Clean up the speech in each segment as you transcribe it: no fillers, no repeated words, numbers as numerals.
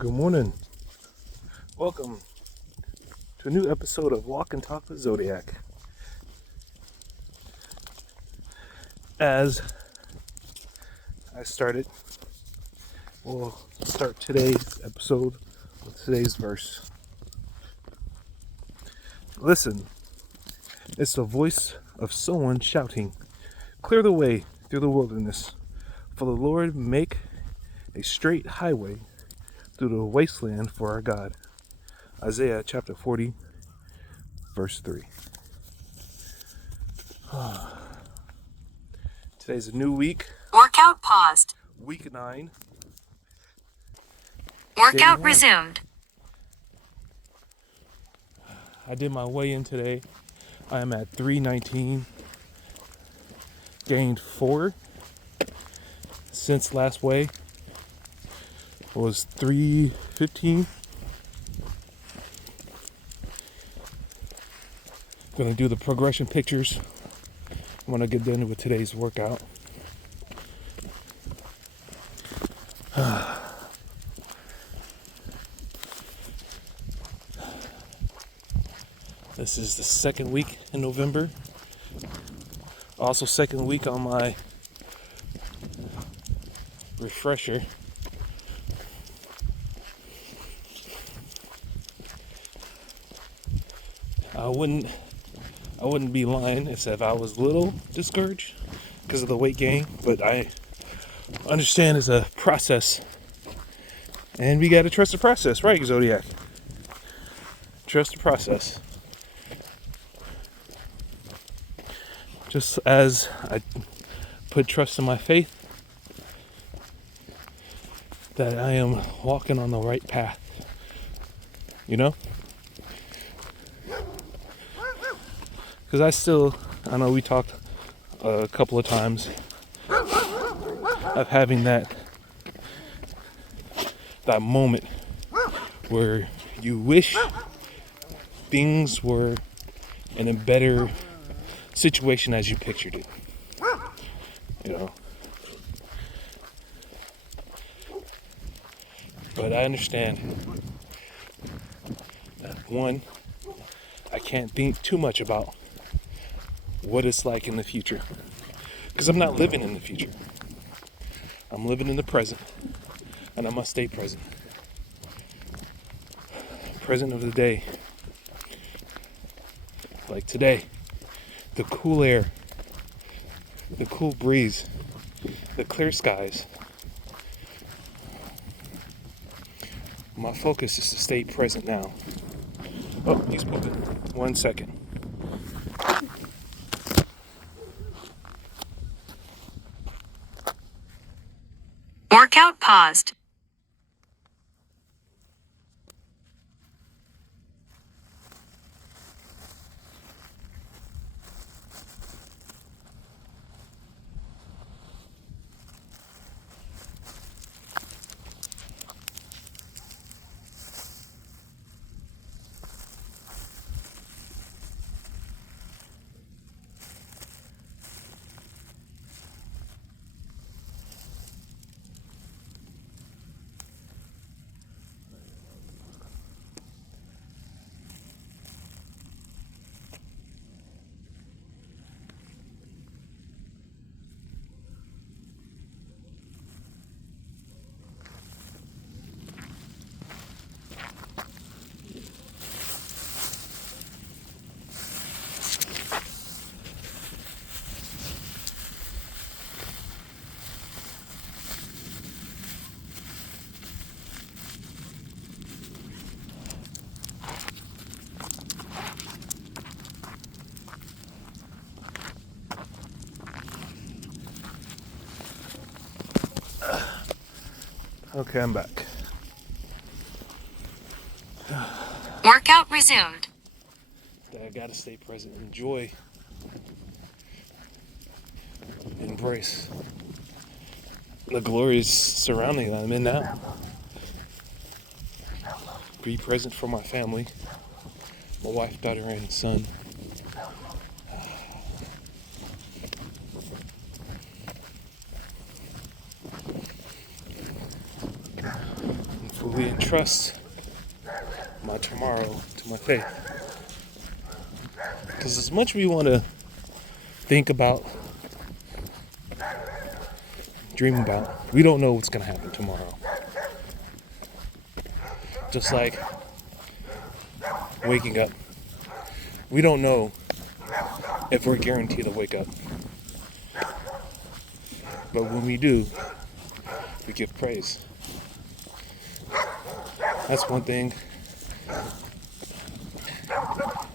Good morning. Welcome to a new episode of Walk and Talk with Zodiak. As I started, we'll start today's episode with today's verse. Listen, it's the voice of someone shouting, "Clear the way through the wilderness, for the Lord make a straight highway through the wasteland for our God." Isaiah chapter 40, verse 3. Today's a new week. Workout paused. Week 9. Workout resumed. I did my weigh-in today. I am at 319. Gained 4 since last weigh. Was 315. Gonna do the progression pictures when I get done with today's workout. This is the second week in November. Also second week on my refresher. I wouldn't be lying if I was a little discouraged because of the weight gain, but I understand it's a process. And we gotta trust the process, right, Zodiac? Trust the process. Just as I put trust in my faith that I am walking on the right path. You know? Because I know we talked a couple of times of having that moment where you wish things were in a better situation as you pictured it. You know? But I understand that, one, I can't think too much about what it's like in the future, because I'm not living in the future. I'm living in the present, and I must stay present. Present of the day. Like today, the cool air, the cool breeze, the clear skies. My focus is to stay present now. Oh, he's moving. 1 second. Workout paused. Okay, I'm back. Workout resumed. I gotta stay present, enjoy, embrace the glorious surrounding that I'm in now. Be present for my family, my wife, daughter, and son. fully entrust my tomorrow to my faith. Because as much as we want to think about, dream about, we don't know what's going to happen tomorrow. Just like waking up. We don't know if we're guaranteed to wake up. But when we do, we give praise. That's one thing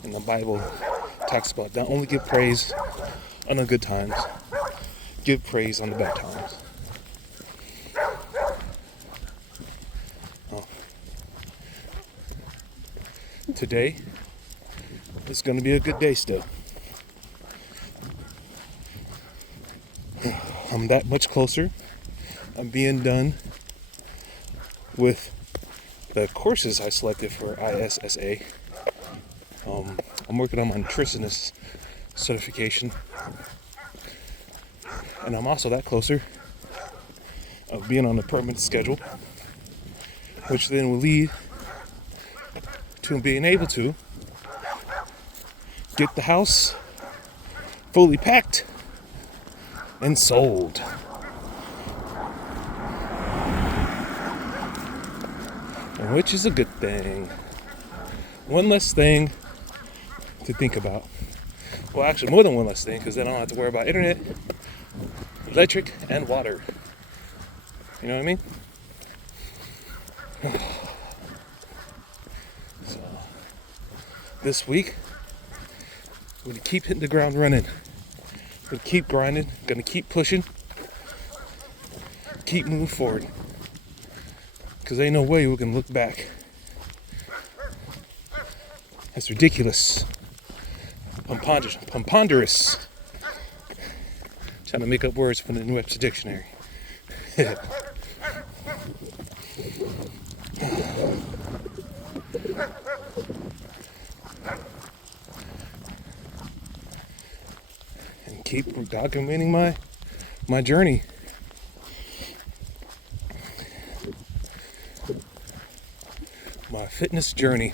in the Bible talks about. Not only give praise on the good times, give praise on the bad times. Oh. Today is going to be a good day still. I'm that much closer. I'm being done with the courses I selected for ISSA. I'm working on my nutritionist certification. And I'm also that closer of being on a permanent schedule, which then will lead to being able to get the house fully packed and sold. And which is a good thing. One less thing to think about. Well, actually, more than one less thing, because then I don't have to worry about internet, electric, and water. You know what I mean? So, this week, we're going to keep hitting the ground running. We're going to keep grinding, going to keep pushing, keep moving forward. Because ain't no way we can look back. That's ridiculous. Ponderous. Trying to make up words from the New Webster Dictionary. And keep documenting my journey. My fitness journey.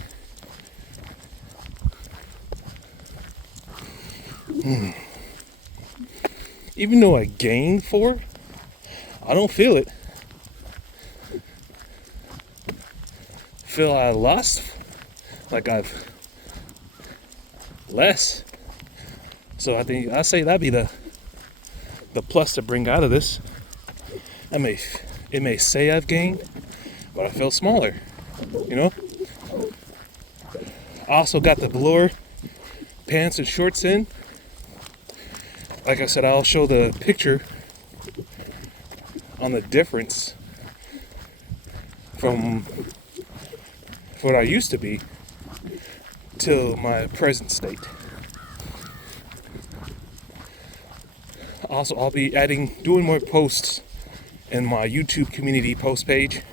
Even though I gained 4, I don't feel it. Feel I lost, like I've less. So I say that'd be the plus to bring out of this. It may say I've gained, but I feel smaller. You know? I also got the velour pants and shorts in. Like I said, I'll show the picture on the difference from what I used to be to my present state. Also, I'll be doing more posts in my YouTube community post page.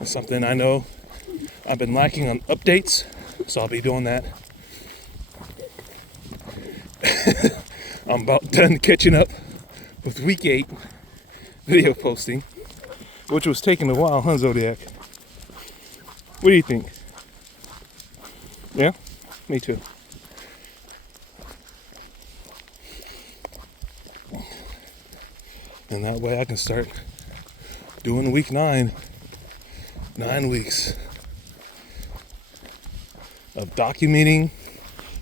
It's something I know I've been lacking on updates, so I'll be doing that. I'm about done catching up with week 8 video posting, which was taking a while, huh, Zodiak? What do you think? Yeah? Me too. And that way I can start doing week 9. 9 weeks of documenting,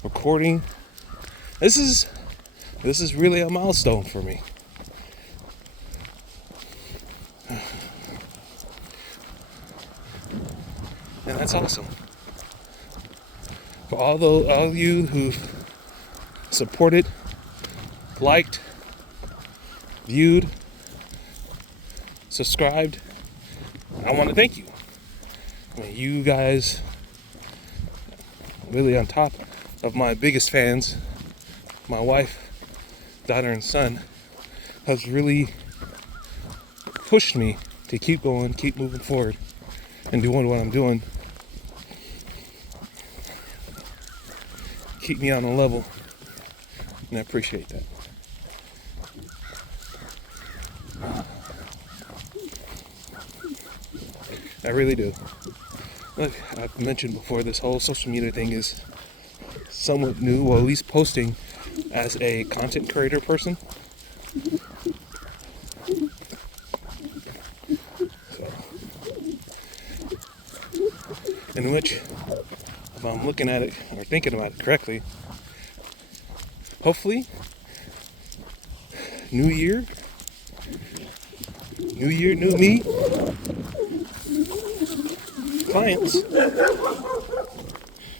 recording. This is really a milestone for me. And that's awesome. For all of you who've supported, liked, viewed, subscribed, I want to thank you. I mean, you guys really on top of my biggest fans, my wife, daughter, and son, has really pushed me to keep going, keep moving forward, and doing what I'm doing. Keep me on a level, and I appreciate that. I really do. Look, I've mentioned before, this whole social media thing is somewhat new, or at least posting as a content creator person. So, in which, if I'm looking at it or thinking about it correctly, hopefully, new year, new me, clients,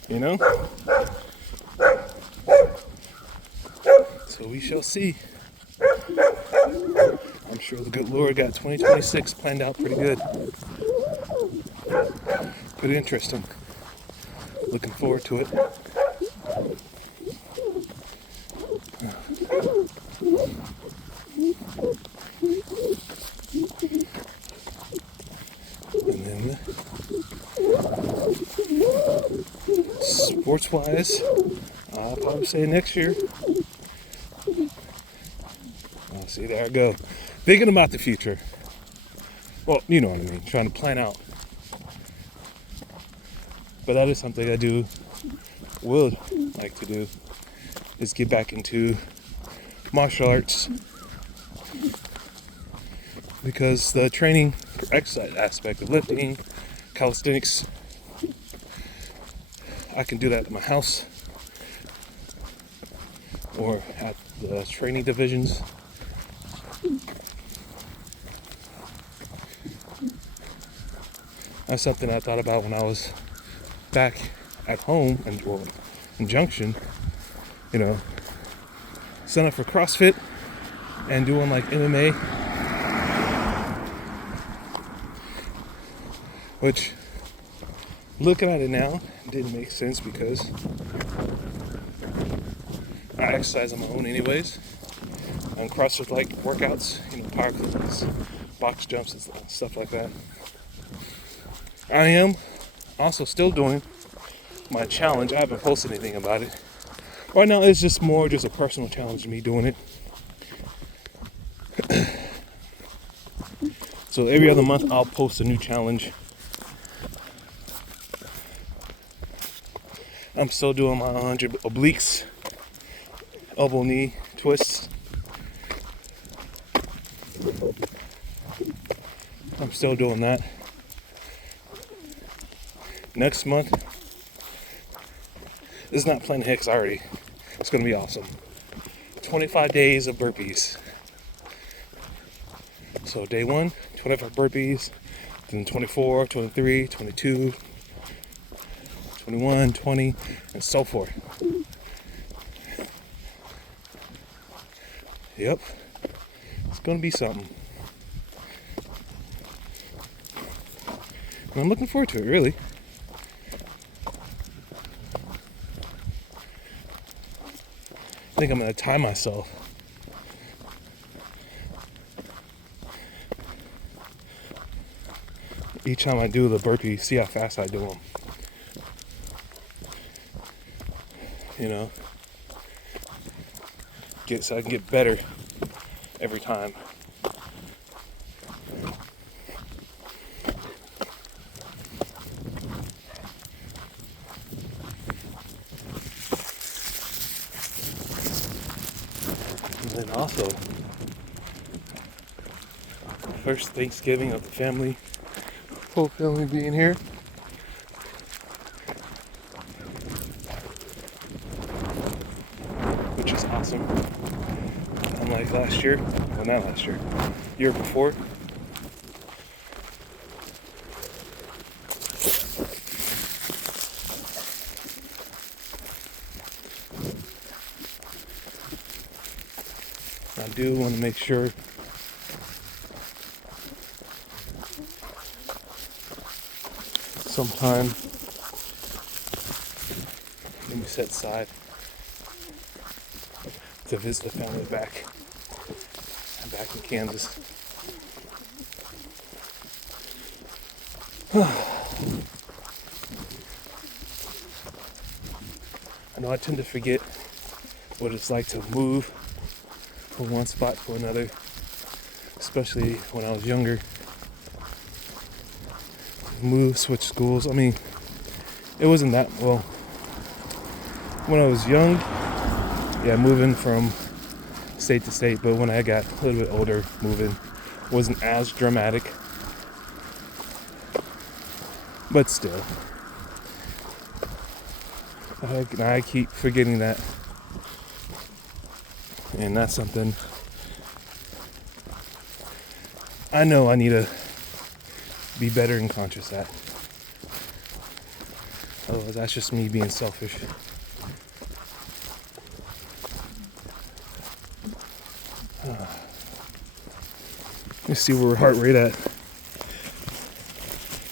you know? So we shall see. I'm sure the good Lord got 2026 planned out pretty good. Pretty interesting. Looking forward to it. And then, sports-wise, I'll probably say next year. Oh, see, there I go. Thinking about the future. Well, you know what I mean. Trying to plan out. But that is something I would like to do, is get back into martial arts. Because the training, exercise aspect of lifting, calisthenics, I can do that at my house or at the training divisions. That's something I thought about when I was back at home in Junction, you know, sign up for CrossFit and doing like MMA, which, looking at it now, didn't make sense because I exercise on my own anyways. And CrossFit like workouts, you know, power cleans, box jumps and stuff like that. I am also still doing my challenge. I haven't posted anything about it. Right now it's just a personal challenge to me doing it. So every other month I'll post a new challenge. I'm still doing my 100 obliques, elbow knee twists. I'm still doing that. Next month, this is not planned ahead because it's going to be awesome. 25 days of burpees. So day 1, 25 burpees, then 24, 23, 22, 21, 20, and so forth. Yep, it's going to be something. And I'm looking forward to it, really. I think I'm going to time myself. Each time I do the burpee, see how fast I do them. You know, so I can get better every time. And then also, first Thanksgiving of the family, whole family being here. Which is awesome. Unlike last year, well, not last year, year before. I do want to make sure sometime, let me set aside to visit the family back in Kansas. I know I tend to forget what it's like to move from one spot to another, especially when I was younger. switch schools. I mean, it wasn't that, well, when I was young, yeah, moving from state to state, but when I got a little bit older, moving wasn't as dramatic. But still, I keep forgetting that. And that's something I know I need to be better and conscious at. Otherwise, that's just me being selfish. Let's see where we're heart rate at.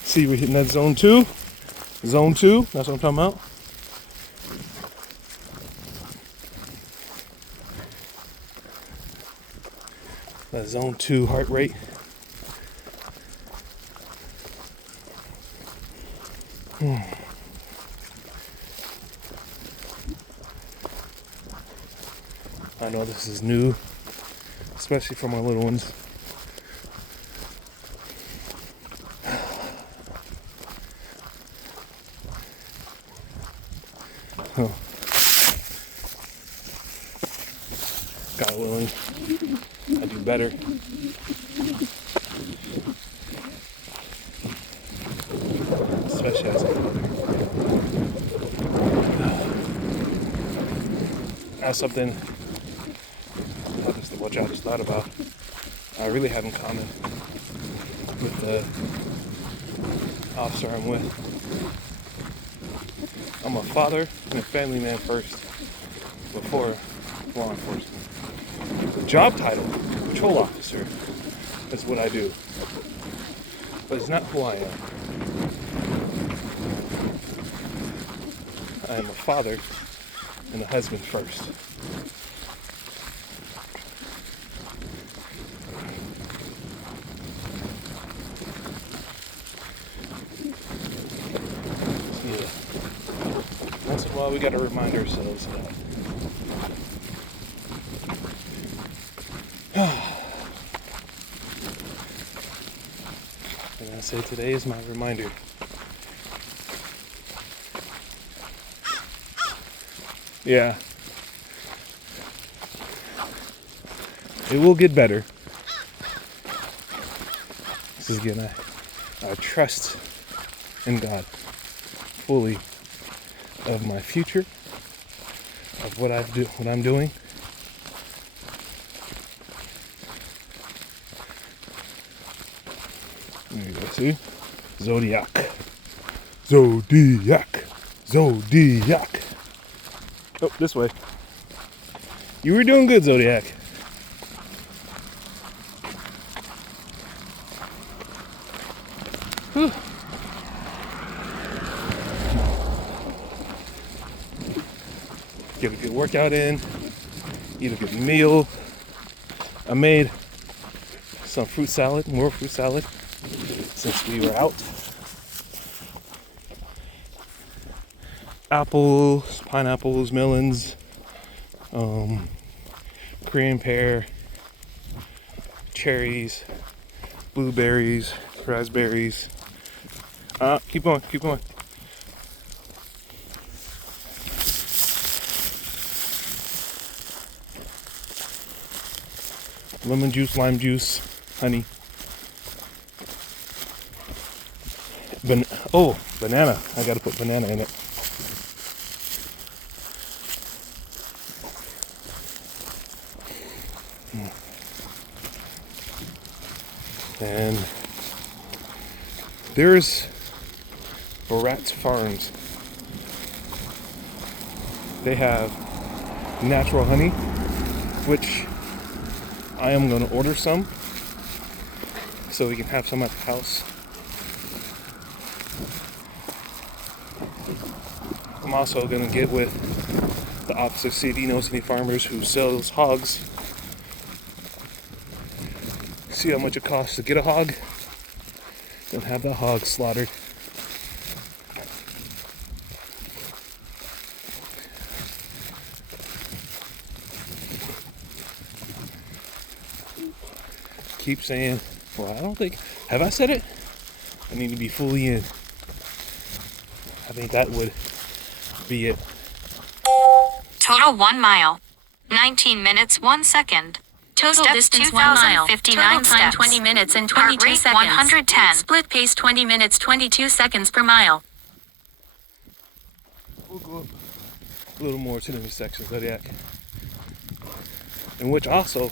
See, we're hitting that zone 2. Zone 2, that's what I'm talking about. That zone 2 heart rate. I know this is new, especially for my little ones. Oh. God willing, I do better. Especially as a mother. That's something which I just thought about. I really have in common with the officer I'm with. I'm a father and a family man first, before law enforcement. The job title, patrol officer, is what I do. But it's not who I am. I am a father and a husband first. Once in a while we gotta remind ourselves that. And I say today is my reminder. Yeah. It will get better. This is again, I trust in God fully of my future, of what I'm doing. There you go, see? Zodiac. Zodiac. Zodiac. Oh, this way. You were doing good, Zodiac. Whew. Get a good workout in, eat a good meal. I made some fruit salad, more fruit salad, since we were out. Apples, pineapples, melons, Korean pear, cherries, blueberries, raspberries. Keep going, keep going. Lemon juice, lime juice, honey. Banana. I gotta put banana in it. And there's Barat's Farms. They have natural honey, which I am going to order some so we can have some at the house. I'm also going to get with the officer, see if he knows any farmers who sells hogs. See how much it costs to get a hog and have the hog slaughtered. Keep saying, well, I don't think, have I said it? I need to be fully in. I think that would be it. Total 1 mile. 19 minutes 1 second. Total Steps distance 1 mile. 2,059 Total time steps. 20 minutes and Heart 22 rate seconds. 110. Split pace 20 minutes 22 seconds per mile. We'll go up a little more to the intersection, Zodiac. In which also,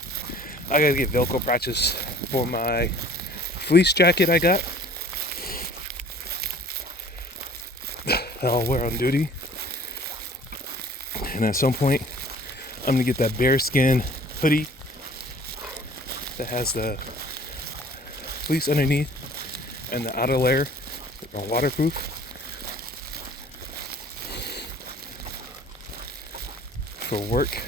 I gotta get Velcro patches for my fleece jacket I got. That I'll wear on duty. And at some point, I'm gonna get that bearskin hoodie that has the fleece underneath and the outer layer are waterproof. For work.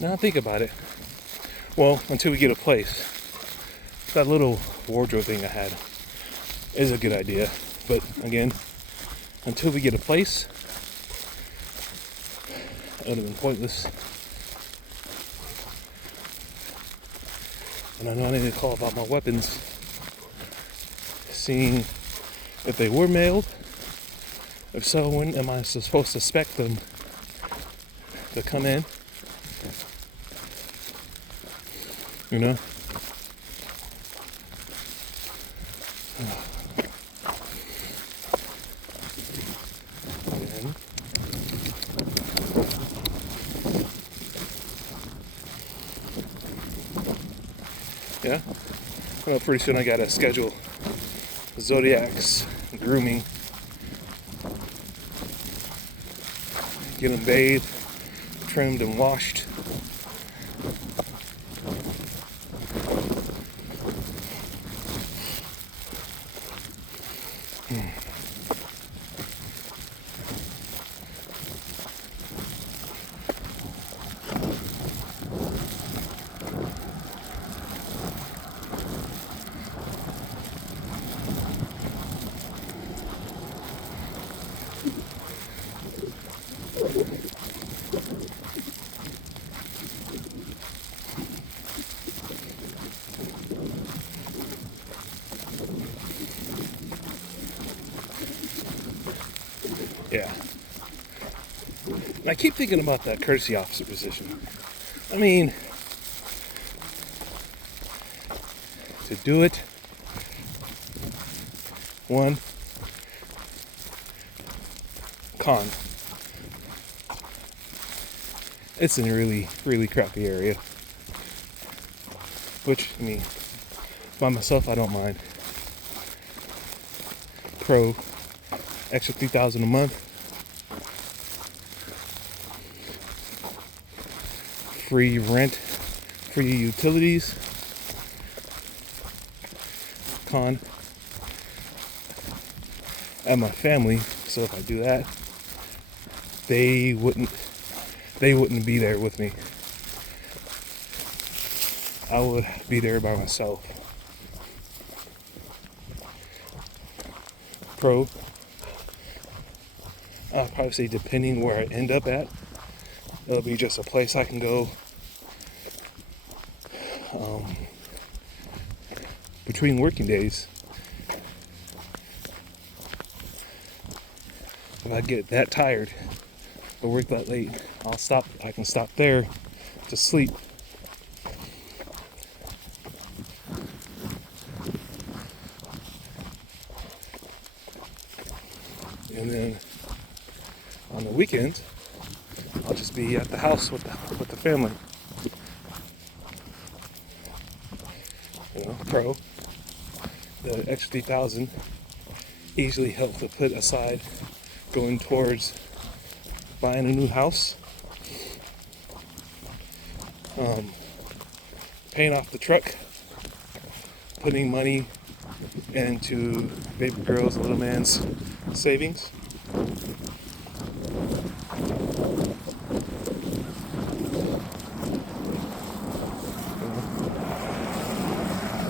Now think about it. Well, until we get a place. That little wardrobe thing I had is a good idea. But again, until we get a place, it would have been pointless. And I know I need to call about my weapons, seeing if they were mailed. If so, when am I supposed to expect them to come in? You know? And yeah, well, pretty soon I gotta schedule Zodiac's grooming. Get him bathed, trimmed, and washed. Yeah. And I keep thinking about that courtesy officer position. I mean, to do it, one, con. It's in a really, really crappy area. Which, I mean, by myself, I don't mind. Pro, extra $3,000 a month. Free rent, free utilities. Con, and my family. So if I do that, they wouldn't be there with me. I would be there by myself. Pro, I'll probably say depending where I end up at, it'll be just a place I can go between working days. If I get that tired or work that late, I can stop there to sleep. And then on the weekends, I'll just be at the house with the family. You know, pro. The extra 3,000 easily help to put aside going towards buying a new house, paying off the truck, putting money into baby girl's little man's savings.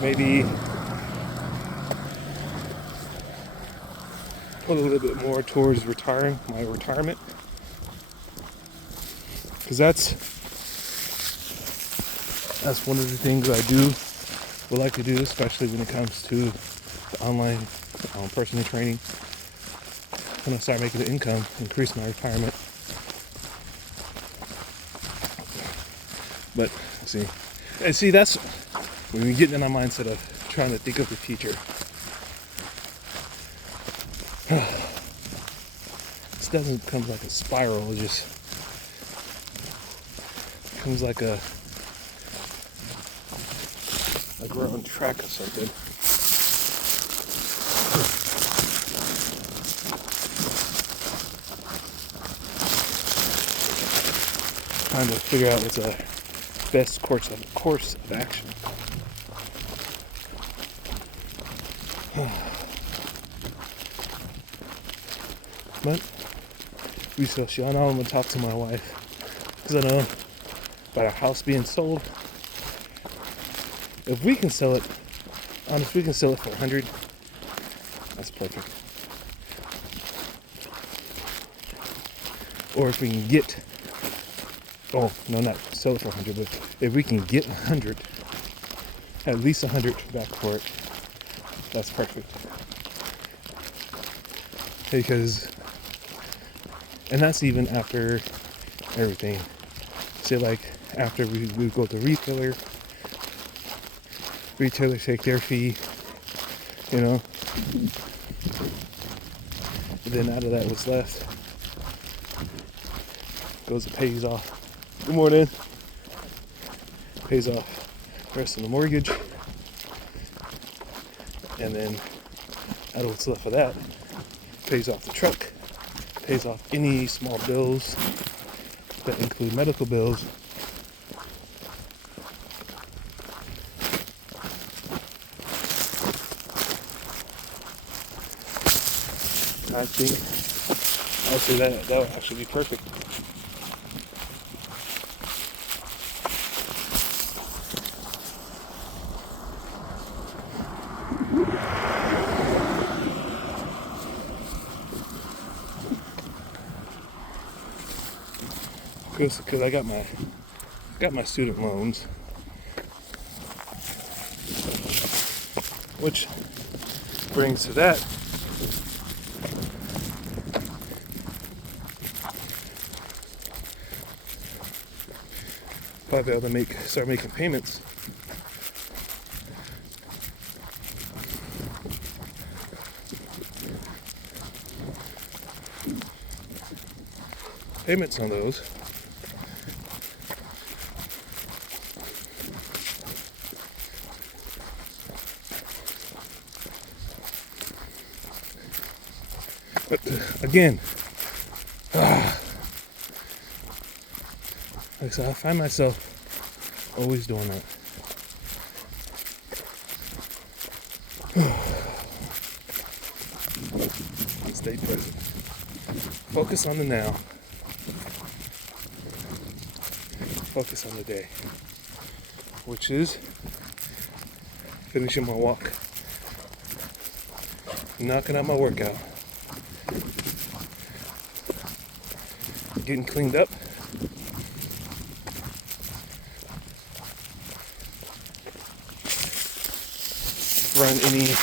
Maybe put a little bit more towards my retirement. Because that's one of the things I would like to do, especially when it comes to the online personal training. When I start making the income, increase my retirement. But see, that's when we get in our mindset of trying to think of the future. This doesn't come like a spiral, it just comes like we're on track of something. Trying to figure out what's the best course of action. But we shall see. I know I'm gonna talk to my wife because I know about our house being sold. If we can sell it, honestly, we can sell it for $100. That's perfect. Or if we can get, oh no, not sell it for $100, but if we can get $100, at least $100 back for it, that's perfect. Because, and that's even after everything. Say like after we go to retailers take their fee, you know. And then out of that, what's left goes and pays off. Good morning. Pays off the rest of the mortgage, and then out of what's left of that, pays off the truck, pays off any small bills that include medical bills. I think actually that would actually be perfect. Because I got my student loans, which brings to that probably able to start making payments. Payments on those. But again, like I said, I find myself always doing that. Stay present. Focus on the now. Focus on the day, which is finishing my walk, knocking out my workout, getting cleaned up, run any